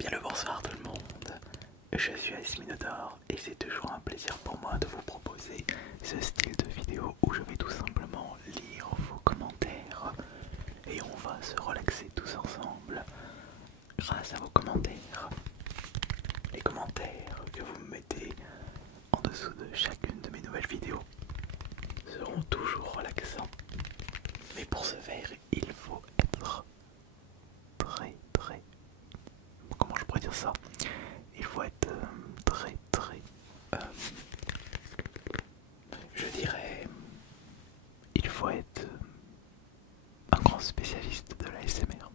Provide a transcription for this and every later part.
Bien le bonsoir tout le monde, je suis Ice Minotaur et c'est toujours un plaisir pour moi de vous proposer ce style de vidéo où je vais tout simplement lire vos commentaires et on va se relaxer tous ensemble grâce à vos commentaires. Les commentaires que vous me mettez en dessous de chacune de mes nouvelles vidéos seront toujours relaxants, mais pour ce faire il faut être très, comment je pourrais dire ça, il faut être très, je dirais, il faut être un grand spécialiste de la SMR.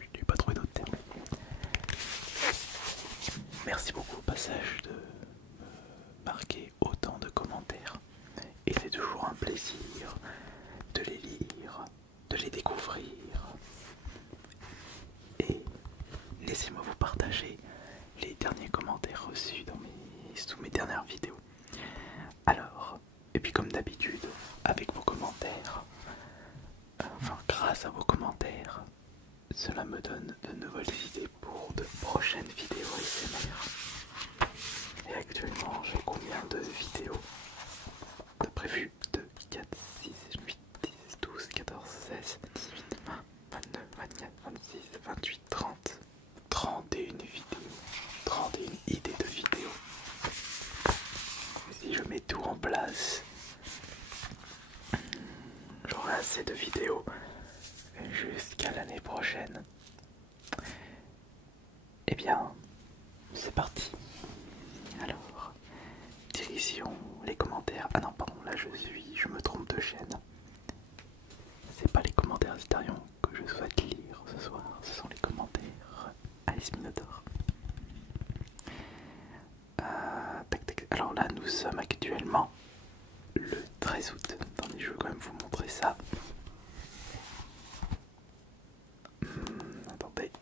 Je n'ai pas trouvé d'autres termes. Merci beaucoup au passage de marquer autant de commentaires et c'est toujours un plaisir de les lire, de les découvrir et laissez-moi vous partager les derniers commentaires reçus sous mes dernières vidéos. Alors, et puis comme d'habitude, avec vos commentaires, enfin grâce à vos commentaires, cela me donne de nouvelles idées pour de prochaines vidéos ASMR. Et actuellement, j'ai combien de vidéos de prévues? 2, 4, 6, 8, 10, 12, 14, 16, 18, 20, 29, 24, 26, 28, 30, 31 vidéos, 31 idées de vidéos. Si je mets tout en place, j'aurai assez de vidéos jusqu'à l'année prochaine. Eh bien, c'est parti. Alors, direction les commentaires. Ah non, pardon, là je me trompe de chaîne. C'est pas les commentaires Astarion que je souhaite lire ce soir, ce sont les commentaires Alice Minotaur. Alors là, nous sommes actuellement le 13 août. Attendez, je vais quand même vous montrer ça. Attendez.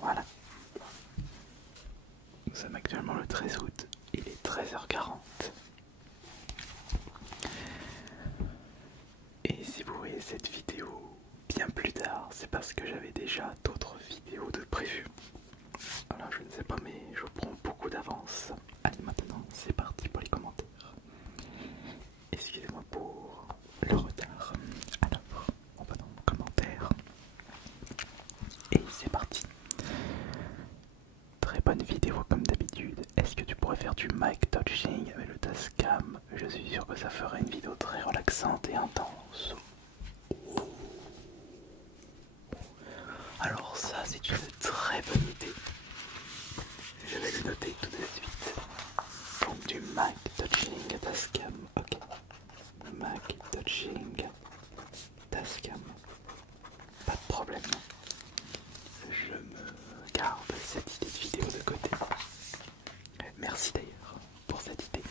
Voilà. Nous sommes actuellement le 13 août. Il est 13h40. Et si vous voyez cette vidéo bien plus tard, c'est parce que j'avais déjà d'autres vidéos de prévues. Alors je ne sais pas, mais je prends beaucoup d'avance. Allez, maintenant c'est parti pour les commentaires. Excusez-moi pour le retard. Alors, on va dans les commentaires. Et c'est parti. Très bonne vidéo comme d'habitude. Est-ce que tu pourrais faire du mic touching avec le Tascam? Je suis sûr que ça ferait une vidéo très relaxante et intense. Alors ça c'est une très bonne idée. Je vais le noter tout de suite. Donc du mic touching Tascam. Ok. Mic touching Tascam. Pas de problème. Je me garde cette idée de vidéo de côté. Merci d'ailleurs pour cette idée.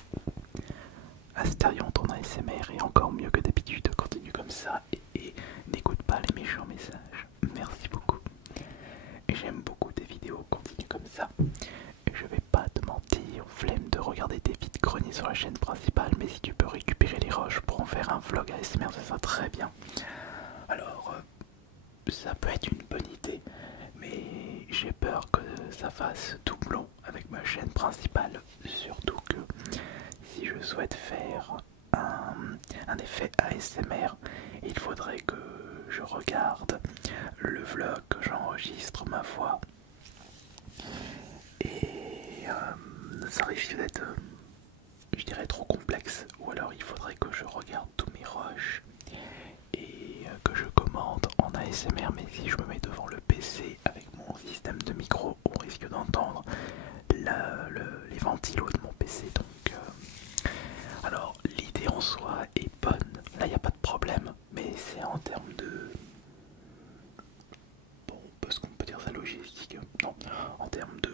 Astarion, ton ASMR est encore mieux que d'habitude. Continue comme ça et n'écoute pas les méchants messages. Merci beaucoup. J'aime beaucoup tes vidéos, continue comme ça. Je vais pas te mentir, flemme de regarder tes vides greniers sur la chaîne principale, mais si tu peux récupérer les roches pour en faire un vlog ASMR, ça sera très bien. Alors, ça peut être une bonne idée, mais j'ai peur que ça fasse doublon avec ma chaîne principale. Surtout que si je souhaite faire un effet ASMR, il faudrait que je regarde le vlog que j'enregistre ma voix. Et ça risque d'être, je dirais, trop complexe. Ou alors il faudrait que je regarde tous mes rushs et que je commande en ASMR. Mais si je me mets devant le PC avec mon système de micro, on risque d'entendre les ventilos de mon PC. Donc, alors l'idée en soi est bonne. Là il n'y a pas de problème. Mais c'est en termes de... Bon, est-ce qu'on peut dire ça logistique? Non, en termes de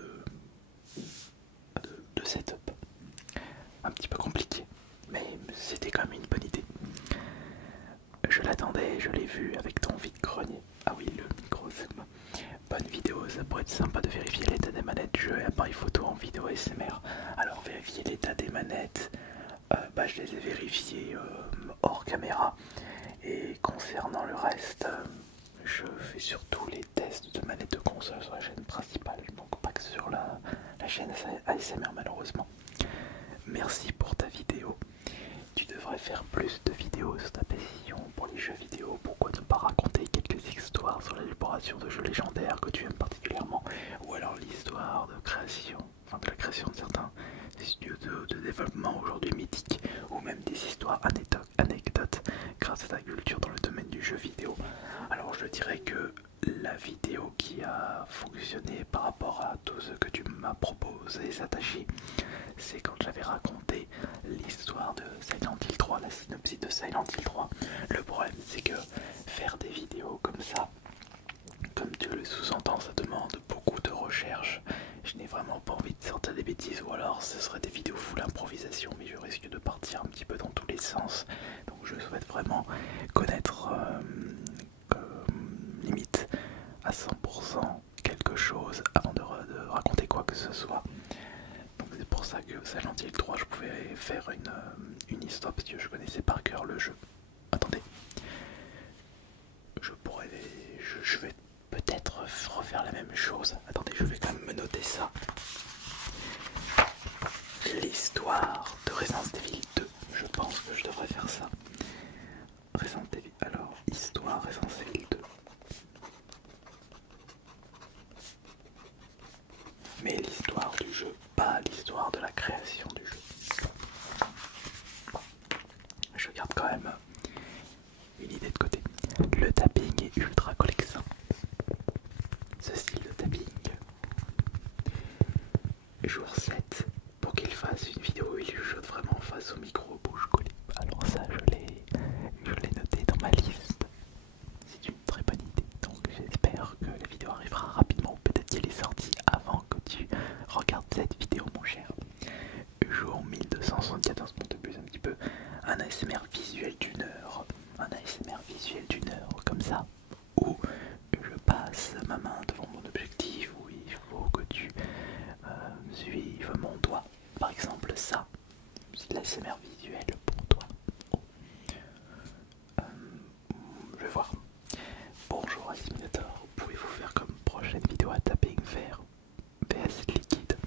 setup. Un petit peu compliqué, mais c'était quand même une bonne idée. Je l'attendais, je l'ai vu avec ton vide-grenier. Ah oui, le micro, c'est moi. Bonne vidéo, ça pourrait être sympa de vérifier l'état des manettes, jeux et appareils photo en vidéo ASMR. Alors vérifier l'état des manettes, je les ai vérifiés hors caméra. Et concernant le reste, je fais surtout les tests de manette de console sur la chaîne principale, donc pas que sur la chaîne ASMR malheureusement. Merci pour ta vidéo. Tu devrais faire plus de vidéos sur ta passion pour les jeux vidéo. Pourquoi ne pas raconter quelques histoires sur l'élaboration de jeux légendaires que tu aimes particulièrement, ou alors l'histoire de création, enfin de la création de certains studios de développement aujourd'hui mythiques, ou même des histoires anecdotes grâce à ta culture dans le domaine du jeu vidéo. Alors je dirais que la vidéo qui a fonctionné par rapport à tout ce que tu m'as proposé, Satashi, c'est quand j'avais raconté l'histoire de Silent Hill 3, la synopsis de Silent Hill 3. Le problème c'est que faire des vidéos comme ça, comme tu le sous-entends, ça demande beaucoup de recherche. Je n'ai vraiment pas envie de sortir des bêtises, ou alors ce serait des vidéos full improvisation, mais je risque de partir un petit peu dans tous les sens. Donc je souhaite vraiment connaître limite à 100% quelque chose avant de raconter quoi que ce soit. Donc c'est pour ça que Silent Hill 3 je pouvais faire une histoire parce que je connaissais par cœur le jeu. Attendez, je vais peut-être refaire la même chose. Attendez, je vais quand même me noter ça. L'histoire de Resident Evil 2, je pense que je devrais faire ça. Resident Evil, alors histoire Resident Evil 2. Mais l'histoire du jeu, pas l'histoire de la création du jeu. Je garde quand même une idée de côté. Le tapping est ultra collectant. Ce style de tapping. Jour 7, pour qu'il fasse une vidéo où il chuchote vraiment face au micro, bouche collée. Alors ça, je l'ai noté dans ma liste. C'est une très bonne idée. Donc j'espère que la vidéo arrivera rapidement. Peut-être qu'elle est sortie avant que tu regardes cette vidéo, mon cher. Jour 1274, bon, de plus un petit peu. Un ASMR visuel d'une heure. Un ASMR visuel d'une heure, comme ça. Où je passe ma main devant mon objectif, où il faut que tu suives mon doigt. Par exemple, ça, c'est de l'ASMR visuel pour toi. Oh. Je vais voir. Bonjour Assimilator, pouvez-vous faire comme prochaine vidéo à tapping vert vs liquide?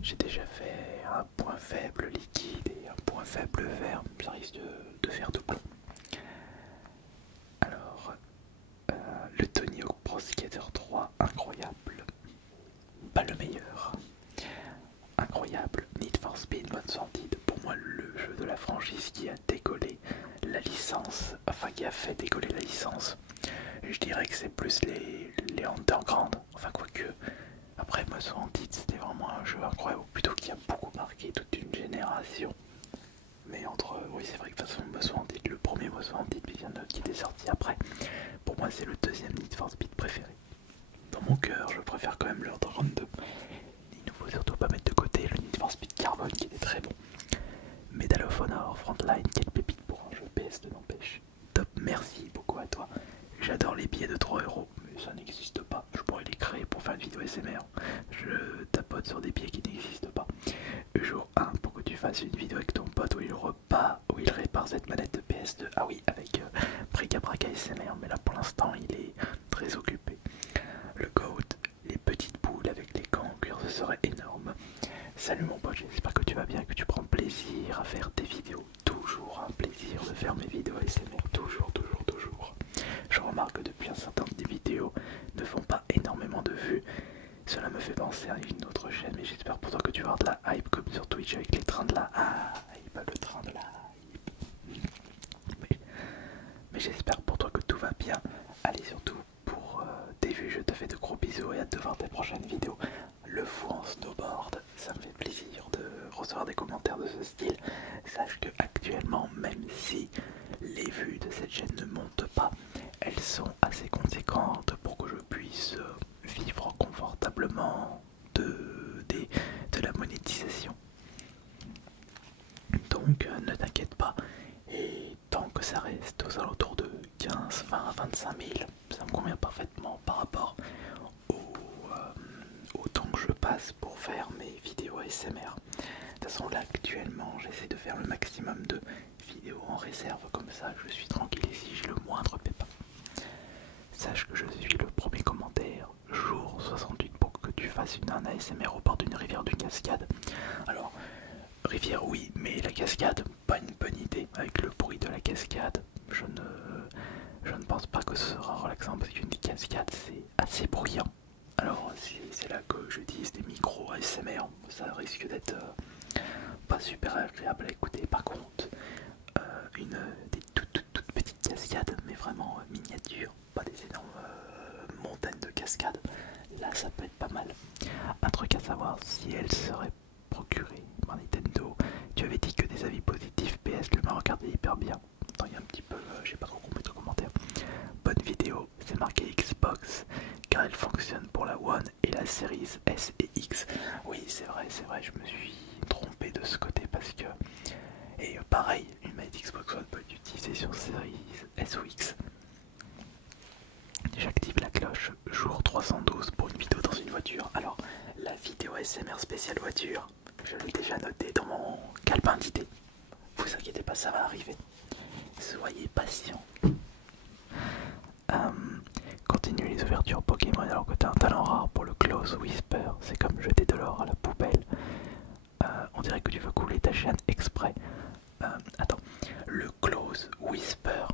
J'ai déjà fait un point faible liquide et un point faible vert, ça risque de faire doublon. Alors, le Tony Hawk Pro Skater 3, incroyable, pas le meilleur. Incroyable, Need for Speed Most Wanted, pour moi le jeu de la franchise qui a décollé la licence, enfin qui a fait décoller la licence. Je dirais que c'est plus les underground, enfin quoique, après Most Wanted c'était vraiment un jeu incroyable, plutôt qui a beaucoup marqué toute une génération. Mais oui c'est vrai que de toute façon Most Wanted, le premier Most Wanted qui était sorti après, pour moi c'est le deuxième Need for Speed préféré. Dans mon cœur je préfère quand même l'Underground 2. Il ne faut surtout pas mettre de côté le Need for Speed Carbon qui était très bon. Medal of Honor, Frontline, quelle pépite pour un jeu PS2 n'empêche. Top, merci beaucoup à toi. J'adore les billets de 3€, mais ça n'existe pas. Je pourrais les créer pour faire une vidéo SMR. Je tapote sur des billets qui n'existent pas. Jour 1, pour que tu fasses une vidéo avec ton pote où il répare cette manette de PS2. Ah oui, avec Brica Braca SMR, mais là pour l'instant il est très occupé. Le Goat, les petites boules avec les gants en cuir, ce serait énorme. Salut mon pote, j'espère que tu vas bien, que tu prends plaisir à faire tes vidéos. Toujours un plaisir de faire mes vidéos ASMR, toujours. Je remarque que depuis un certain temps des vidéos ne font pas énormément de vues. Cela me fait penser à une autre chaîne, mais j'espère pour toi que tu vas avoir de la hype comme sur Twitch avec les trains de la hype, le train de la hype. Mais j'espère pour toi que tout va bien. Allez, surtout pour tes vues, je te fais de gros bisous et hâte de voir tes prochaines vidéos. Le fou en snowboard, ça me fait plaisir de recevoir des commentaires de ce style. Sache que actuellement, même si les vues de cette chaîne ne montent pas, elles sont assez conséquentes pour que je puisse vivre confortablement de la monétisation. Donc ne t'inquiète pas, et tant que ça reste aux alentours de 15, 20, 25 000, ça me convient parfaitement par rapport au temps que je passe pour faire mes vidéos ASMR. toute façon là actuellement j'essaie de faire le maximum de vidéos en réserve, comme ça je suis tranquille et si j'ai le moindre pépin. Sache que je suis le premier commentaire, jour 68, pour que tu fasses un ASMR au bord d'une rivière, d'une cascade. Alors, rivière oui, mais la cascade, pas une bonne idée. Avec le bruit de la cascade, je ne pense pas que ce sera relaxant parce qu'une cascade c'est assez bruyant. Alors c'est là que j'utilise des micros ASMR, ça risque d'être pas super agréable à écouter. Par contre, des toutes petites cascades, mais vraiment miniatures, pas des énormes montagnes de cascades, là ça peut être pas mal. Un truc à savoir, si elle serait procurée par Nintendo, tu avais dit que des avis positifs, PS le m'a regardé hyper bien. Attends, il y a un petit peu, j'ai pas trop compris ton commentaire. Bonne vidéo, c'est marqué Xbox, car elle fonctionne pour la One et la Series S et X. Oui, c'est vrai, je me suis trompé de ce côté parce que... Et pareil, une manette Xbox One peut être utilisée sur Series S ou X. J'active la cloche, jour 312 pour une vidéo dans une voiture. Alors, la vidéo ASMR spéciale voiture, je l'ai déjà notée dans mon calepin d'idées. Vous inquiétez pas, ça va arriver. Soyez patients. Continue les ouvertures Pokémon alors que t'as un talent rare pour le Close Whisper. C'est comme jeter de l'or à la poubelle. On dirait que tu veux couler ta chaîne exprès. Attends, le Close Whisper.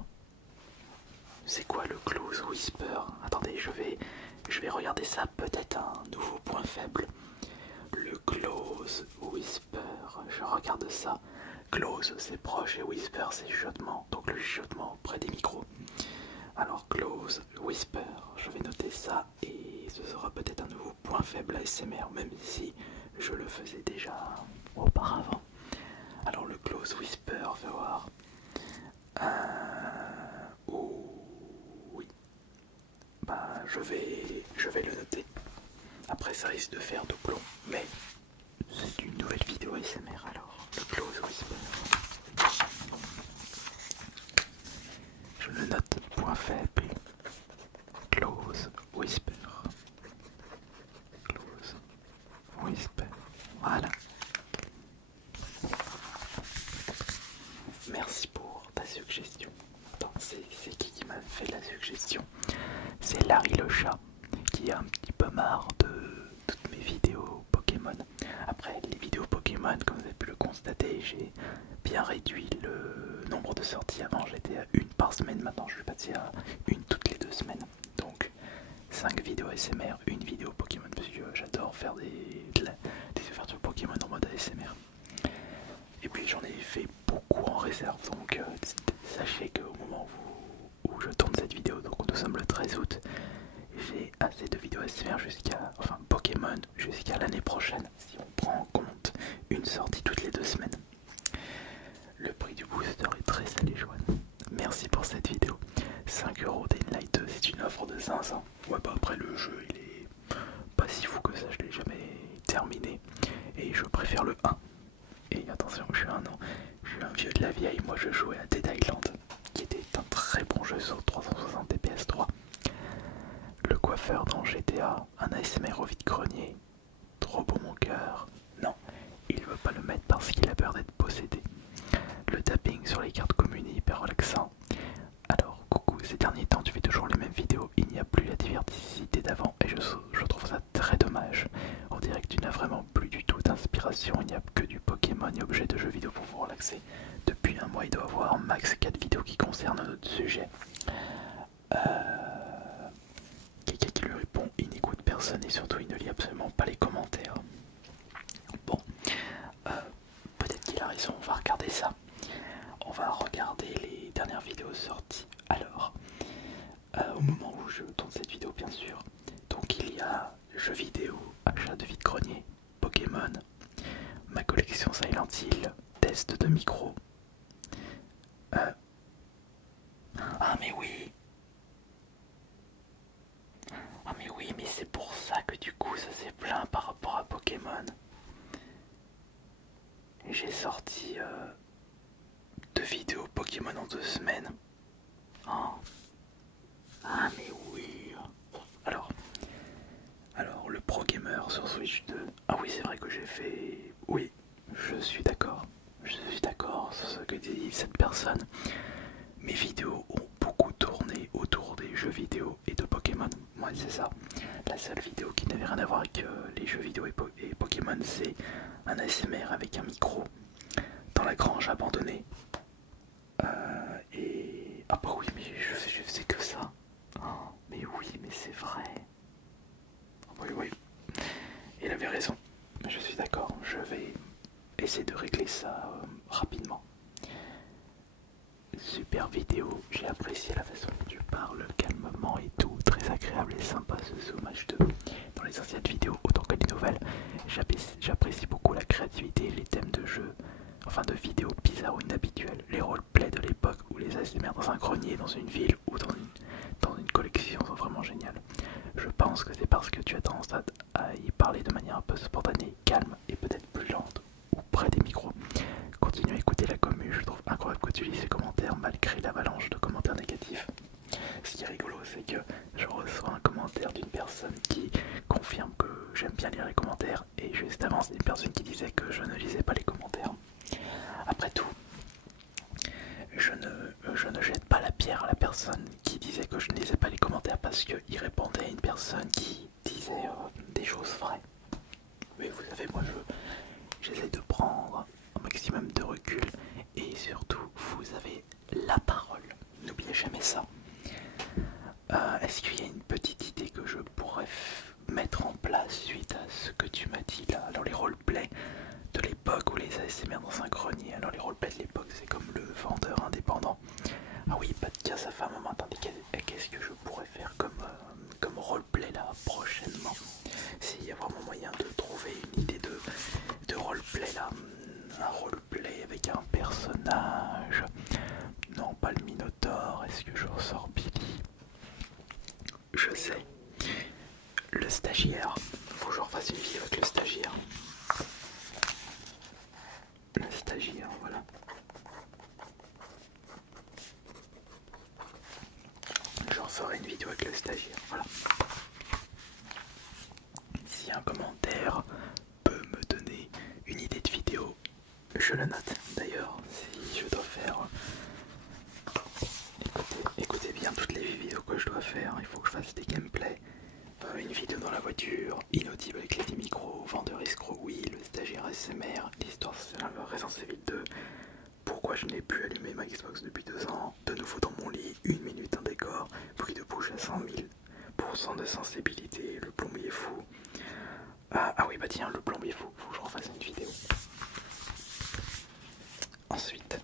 C'est quoi le Close Whisper? Attendez, je vais regarder ça, peut-être un nouveau point faible. Le Close Whisper, je regarde ça. Close c'est proche et Whisper c'est chuchotement, donc le chuchotement près des micros. Alors Close Whisper, je vais noter ça et ce sera peut-être un nouveau point faible ASMR, même si je le faisais déjà auparavant. Alors le Close Whisper, fais voir. Oh, oui. Bah je vais le noter. Après ça risque de faire doublon, mais c'est une nouvelle vidéo ASMR alors. Le Close Whisper. Je le note, point faible. Close Whisper. Close Whisper. Voilà. Merci pour ta suggestion. Attends, c'est qui m'a fait la suggestion? C'est Larry le chat, qui a un petit peu marre de toutes mes vidéos Pokémon. Après, les vidéos Pokémon, comme vous avez pu le constater, j'ai bien réduit le nombre de sorties. Avant, j'étais à une par semaine. Maintenant, je suis passé à une toutes les 2 semaines. Donc, 5 vidéos ASMR, une vidéo Pokémon, parce que j'adore faire des ouvertures Pokémon en mode ASMR. Et puis, j'en ai fait beaucoup en réserve. Donc, sachez qu'au moment où je tourne cette vidéo, donc nous sommes le 13 août, j'ai assez de vidéos ASMR jusqu'à, enfin Pokémon, jusqu'à l'année prochaine, si on prend en compte une sortie toutes les 2 semaines. Le prix du booster est très salé, Joanne. Merci pour cette vidéo. 5€ d'Inlight 2, c'est une offre de 500. Ouais, bah après le jeu, il est pas si fou que ça, je l'ai jamais terminé. Et je préfère le 1. Et attention, je suis un vieux de la vieille, moi je jouais à Dead Island, qui était un très bon jeu sur 360 et PS3. Le coiffeur dans GTA, un ASMR au vide-grenier. Trop beau mon cœur. Non, il veut pas le mettre parce qu'il a peur d'être possédé. Le tapping sur les cartes communes est hyper relaxant. Alors, coucou, ces derniers temps tu fais toujours les mêmes vidéos, il n'y a plus la diversité d'avant et je trouve ça très dommage. On dirait que tu n'as vraiment plus du tout d'inspiration, il n'y a que du Pokémon et objets de jeux vidéo pour vous relaxer. Depuis un mois, il doit y avoir max 4 vidéos qui concernent notre sujet. Quelqu'un qui lui répond, il n'écoute personne et surtout il ne lit absolument pas les commentaires. Bon, peut-être qu'il a raison, on va regarder ça. On va regarder les dernières vidéos sorties. Alors, au moment où je tourne cette vidéo, bien sûr, donc il y a jeux vidéo, achat de vide-grenier, Pokémon, ma collection Silent Hill, test de micro. Ah mais oui. Ah mais oui, mais c'est pour ça que du coup ça s'est plaint par rapport à Pokémon. Et j'ai sorti 2 vidéos Pokémon en 2 semaines. Oh. Ah mais oui. Alors le Pro Gamer sur Switch 2. Ah oui, c'est vrai que j'ai fait... Oui, je suis d'accord. Je suis d'accord sur ce que dit cette personne. Mes vidéos ont beaucoup tourné autour des jeux vidéo et de Pokémon. Moi, c'est ça. La seule vidéo qui n'avait rien à voir avec les jeux vidéo et Pokémon, c'est un ASMR avec un micro dans la grange abandonnée. Et... Ah bah oui, mais je faisais que ça. Oh, mais oui, mais c'est vrai. Oui, oui. Il avait raison. Je suis d'accord. Je vais essayer de régler ça rapidement. Super vidéo, j'ai apprécié la façon dont tu parles calmement et tout, très agréable et sympa ce Zoom H2. Dans les anciennes vidéos autant que les nouvelles, j'apprécie beaucoup la créativité et les thèmes de jeu, enfin de vidéos bizarres ou inhabituelles, les roleplays de l'époque ou les ASMR dans un grenier, dans une ville ou dans une collection sont vraiment géniales. Je pense que c'est parce que tu as tendance à y parler de manière un peu spontanée, calme et peut-être plus lente ou près des micros. Continue à écouter la commu, je trouve incroyable que tu lis ces commentaires malgré l'avalanche de commentaires négatifs. Ce qui est rigolo, c'est que je reçois un commentaire d'une personne qui confirme que j'aime bien lire les commentaires, et juste avant, c'est une personne qui disait que je ne lisais pas les commentaires. Après tout, je ne jette pas la pierre à la personne qui disait que je ne lisais pas les commentaires parce qu'il répondait à une personne qui disait des choses vraies. Mais vous savez, moi j'essaie de prendre un maximum de recul et surtout vous avez la parole. N'oubliez jamais ça. Est-ce qu'il y a une petite idée que je pourrais mettre en place suite à ce que tu m'as dit là? Alors les roleplays de l'époque ou les ASMR dans un grenier. Alors les roleplays de l'époque c'est comme le vendeur indépendant. Ah oui, pas de casse à faire, maman. Attendez, qu'est-ce que je pourrais faire comme roleplay là prochainement? S'il y a vraiment moyen de trouver une idée de roleplay là. Un roleplay avec un personnage. Non, pas le Minotaure. Est-ce que je ressors Billy? Je sais. Le stagiaire. Faut que je refasse une vidéo avec le stagiaire. Le stagiaire, voilà. Je referai une vidéo avec le stagiaire, voilà. Si un commentaire peut me donner une idée de vidéo, je le note. D'ailleurs, si je dois faire... Écoutez bien toutes les vidéos que je dois faire. Il faut que je fasse des gameplays. Une vidéo dans la voiture, inaudible avec les 10 micros, vendeur escroc, oui, le stagiaire SMR, l'histoire c'est la Resident Evil 2, pourquoi je n'ai plus allumé ma Xbox depuis 2 ans, de nouveau dans mon lit, 1 minute un décor, bruit de bouche à 100 000% de sensibilité, le plombier fou. Ah oui, bah tiens, le plombier fou, faut que je refasse une vidéo. Ensuite,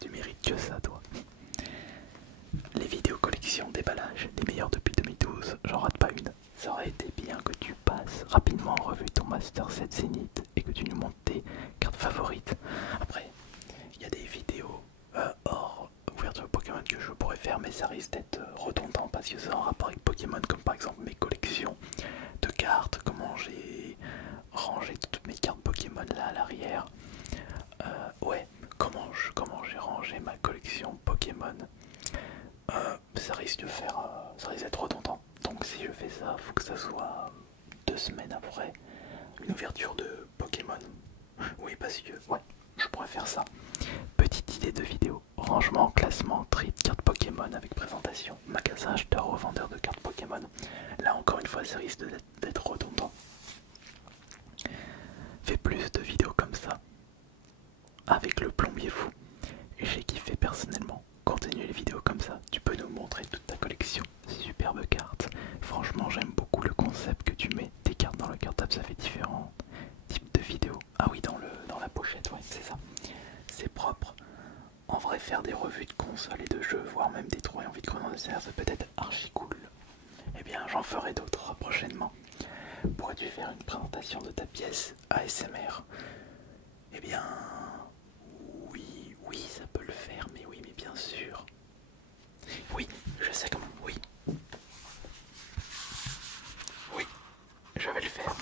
tu mérites que ça, toi. Les vidéos collection déballage, les meilleures depuis 2012, j'en rate pas une. Ça aurait été bien que tu passes rapidement en revue ton Master 7 Zenith et que tu nous montres tes cartes favorites. Après, il y a des vidéos hors ouverture Pokémon que je pourrais faire, mais ça risque d'être redondant parce que c'est en rapport avec Pokémon, comme par exemple mes collections de cartes, comment j'ai rangé toutes mes cartes Pokémon là à l'arrière. Ouais, comment j'ai rangé ma collection Pokémon. Ça risque d'être redondant. Donc si je fais ça, faut que ça soit 2 semaines après une ouverture de Pokémon. Oui, parce que ouais, je pourrais faire ça. Petite idée de vidéo. Rangement, classement, tri de cartes Pokémon avec présentation. Magasin acheteur revendeur de cartes Pokémon. Là encore une fois, ça risque d'être redondant. Fais plus de vidéos comme ça. Avec le plombier fou. J'ai kiffé personnellement. Continue les vidéos comme ça, tu peux nous montrer toute ta collection. Superbe carte. Franchement, j'aime beaucoup le concept que tu mets. Tes cartes dans le cartable, ça fait différents types de vidéos. Ah oui, dans la pochette, ouais, c'est ça. C'est propre. En vrai, faire des revues de consoles et de jeux, voire même des trous et envie de chrono de ça peut être archi cool. Eh bien, j'en ferai d'autres prochainement. Pourrais-tu faire une présentation de ta pièce ASMR? Eh bien... Oui, ça peut le faire, mais oui, mais bien sûr. Oui, je sais comment, oui. Oui, je vais le faire.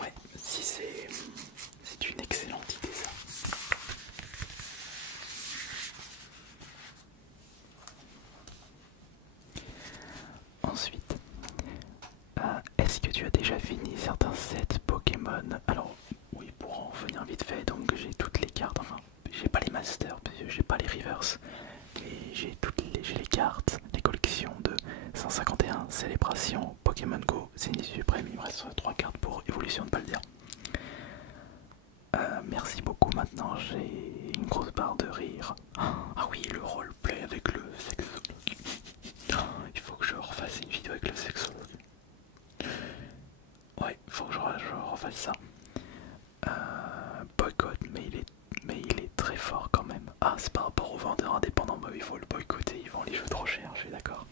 Ouais, si c'est une excellente idée ça. vite fait, donc j'ai toutes les cartes, enfin j'ai pas les masters, parce que j'ai pas les reverse, et j'ai les cartes, les collections de 151, Célébration, Pokémon Go, Zénith Suprême, il me reste 3 cartes pour évolution de Paldia. Merci beaucoup, maintenant j'ai une grosse barre de rire. Ah oui, le roleplay avec le sexologue. Il faut que je refasse une vidéo avec le sexologue. Ouais, il faut que je refasse ça. Boycott, mais il est très fort quand même. Ah, c'est par rapport aux vendeurs indépendants, bah il faut le boycotter, ils vendent les jeux trop chers, je suis d'accord.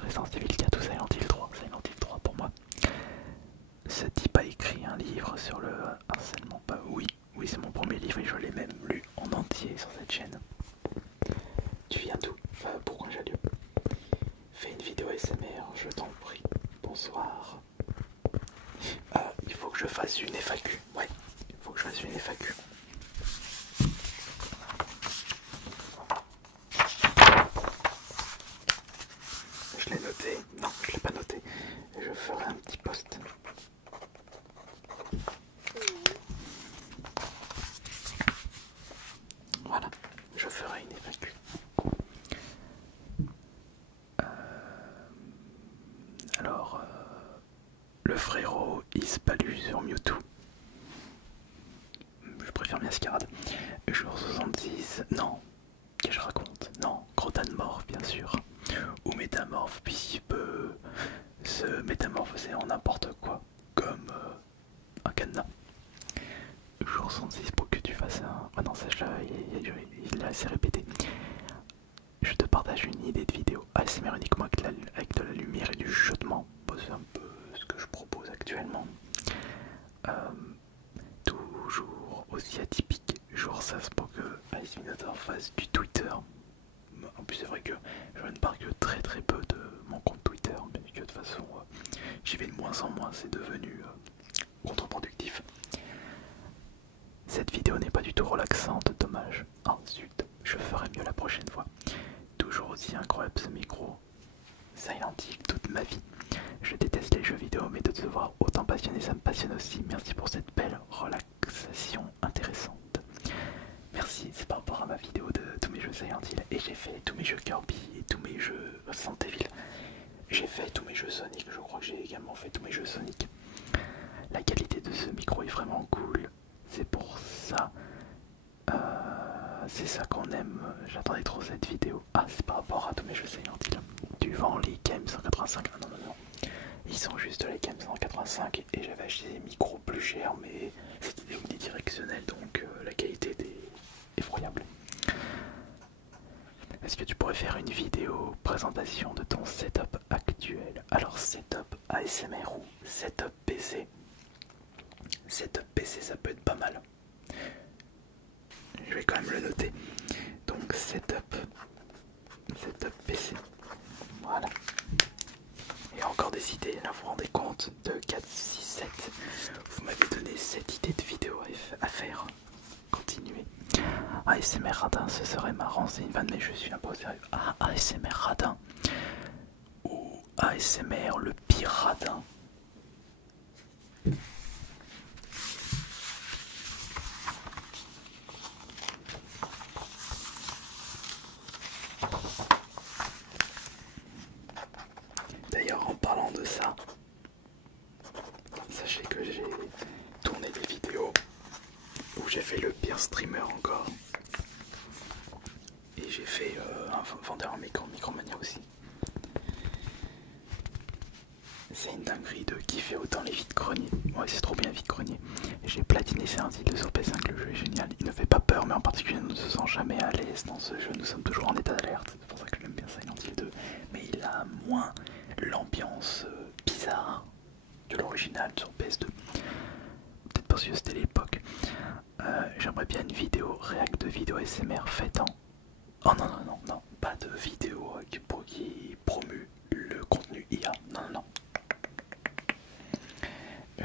Resident Evil 4 ou Silent Hill 3, Silent Hill 3 pour moi. Ce type a écrit un livre sur le harcèlement. Bah oui, c'est mon premier livre et je l'ai même lu en entier sur cette chaîne. Tu viens d'où? Pourquoi j'ai lieu? Fais une vidéo SMR, je t'en prie. Bonsoir. Il faut que je fasse une FAQ. Ouais, il faut que je fasse une FAQ. Je l'ai noté. Non, je l'ai pas noté. Je ferai un petit post. Voilà, je ferai une FAQ. Alors, le frérot Ispalu sur Mewtwo. Je préfère Miascarade. Jour 66, non. Qu'est-ce que je raconte? Non, Crotanmorph bien sûr. Ou Métamorphe, puisqu'il peut se métamorphoser en n'importe quoi, comme un cadenas. Jour 66 pour que tu fasses un... Ah non, ça il est assez répété. Je te partage une idée de vidéo ASMR uniquement avec de la lumière et du chuchotement. C'est un peu ce que je propose actuellement. Toujours aussi atypique. Jour 16 pour que Iceminator fasse du Twitter. En plus c'est vrai que je ne parle que très peu de mon compte Twitter, mais que de toute façon j'y vais de moins en moins, c'est devenu contre-productif. Cette vidéo n'est pas du tout relaxante, dommage. Ensuite, je ferai mieux la prochaine fois. Toujours aussi incroyable ce micro. Silent Hill toute ma vie. Je déteste les jeux vidéo, mais de te voir autant passionné, ça me passionne aussi. Merci pour cette belle relaxation intéressante. Merci, c'est par rapport à ma vidéo de tous mes jeux Silent Hill. Et j'ai fait tous mes jeux Kirby et tous mes jeux Resident Evil. J'ai fait tous mes jeux Sonic, je crois que j'ai également fait tous mes jeux Sonic. La qualité de ce micro est vraiment cool. C'est pour ça. C'est ça qu'on aime. J'attendais trop cette vidéo. Ah, c'est par rapport à tous mes jeux Silent Hill. Tu vends les KM185. Ah non. Ils sont juste les KM185 et j'avais acheté des micros plus chers, mais c'était des omnidirectionnels, donc la qualité était effroyable. Est-ce que tu pourrais faire une vidéo présentation de ton setup actuel? Alors setup ASMR ou setup PC? Setup PC ça peut être pas mal. Je vais quand même le noter. Donc setup PC. Voilà. Et encore des idées, là vous vous rendez compte de 4, 6, 7. Vous m'avez donné cette idée de vidéo à faire. Continuez. ASMR Radin, ce serait marrant, c'est une vanne, mais je suis un peu sérieux. Ah, ASMR Radin. Ou ASMR le pire radin. D'ailleurs, en parlant de ça, sachez que j'ai tourné des vidéos où j'ai fait le pire streamer encore. Et j'ai fait un vendeur en Micromania aussi. C'est une dinguerie de kiffer autant les vides-greniers. Ouais, c'est trop bien vide-grenier. J'ai platiné Silent Hill 2 sur PS5, le jeu est génial. Il ne fait pas peur, mais en particulier, on ne se sent jamais à l'aise dans ce jeu. Nous sommes toujours en état d'alerte. C'est pour ça que j'aime bien Silent Hill 2. Mais il a moins l'ambiance bizarre de l'original sur PS2. Peut-être parce que c'était l'époque. J'aimerais bien une vidéo réact de vidéo SMR faite en... Oh non, pas de vidéo qui promue le contenu IA. Non.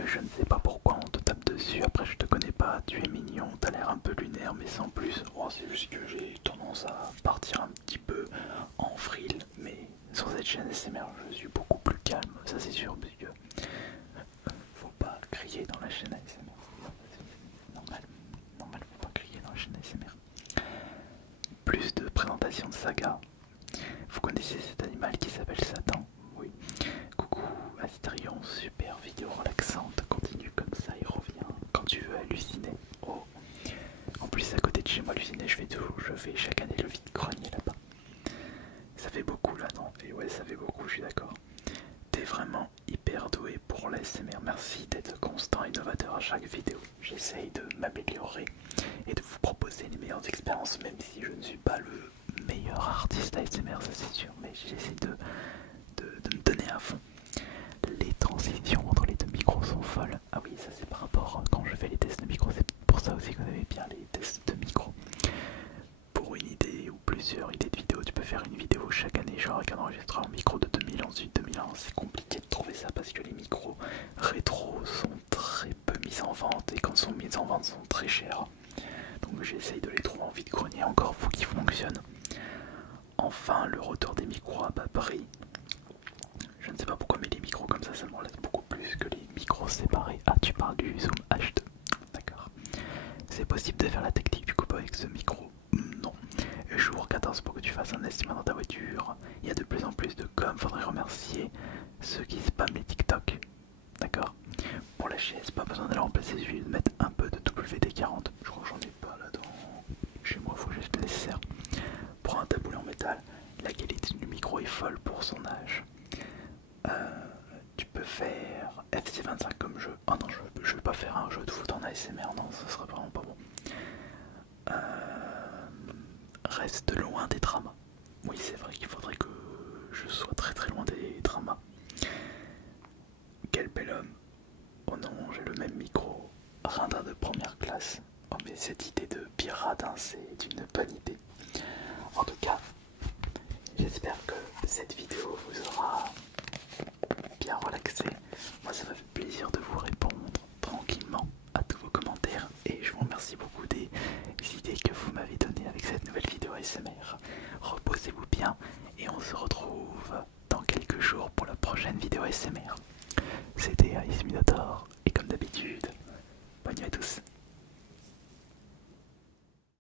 Je ne sais pas pourquoi on te tape dessus, après je te connais pas, tu es mignon, t'as l'air un peu lunaire mais sans plus. Oh, c'est juste que j'ai tendance à partir un petit peu en vrille, mais sur cette chaîne SMR je suis beaucoup plus calme, ça c'est sûr, parce que faut pas crier dans la chaîne ASMR, c'est normal. saga. Vous connaissez cet animal qui s'appelle Satan? Oui. Coucou Astérion, super vidéo relaxante. Continue comme ça, il revient quand tu veux halluciner. Oh. En plus, à côté de chez moi, halluciner, je fais chaque année le vide-grenier là-bas. Ça fait beaucoup là, non? Et ouais, ça fait beaucoup, je suis d'accord. T'es vraiment hyper doué pour l'ASMR. Merci d'être constant et innovateur à chaque vidéo. J'essaye de m'améliorer et de vous proposer les meilleures expériences, même si je ne suis pas le meilleur artiste ASMR, ça c'est sûr, mais j'essaie de me donner à fond. Les transitions entre les deux micros sont folles. Ah oui, ça c'est par rapport quand je fais les tests de micro, c'est pour ça aussi que vous avez bien les tests de micro. Pour une idée ou plusieurs idées de vidéos, tu peux faire une vidéo chaque année, genre avec un enregistreur en micro de 2000, ensuite 2001. C'est compliqué de trouver ça parce que les micros rétro sont très peu mis en vente et quand ils sont mis en vente sont très chers. Donc j'essaye de les trouver en vide-grenier, encore faut qu'ils fonctionnent. Enfin, le retour des micros à bas prix. Je ne sais pas pourquoi, mais les micros comme ça me relaxe beaucoup plus que les micros séparés. Ah, tu parles du Zoom H2. D'accord. C'est possible de faire la technique du coupe avec ce micro? Non. Jour 14 pour que tu fasses un estimant dans ta voiture. Il y a de plus en plus de com. Faudrait remercier ceux qui spamment les TikTok. D'accord. Pour la chaise, pas besoin d'aller remplacer, il suffit de mettre un peu de WD-40. Je crois que j'en ai pas là-dedans. Chez moi, il faut juste le nécessaire. Pour un taboulet en métal, la qualité du micro est folle pour son âge. Tu peux faire FC25 comme jeu. Oh non, je vais pas faire un jeu de foot en ASMR, non, ça serait vraiment pas bon. Reste loin des dramas. Oui, c'est vrai qu'il faudrait que je sois très très loin des dramas. Quel bel homme. Oh non, j'ai le même micro. Radin de première classe. Oh mais cette idée de pirate, hein, c'est une bonne idée. En tout cas, j'espère que cette vidéo vous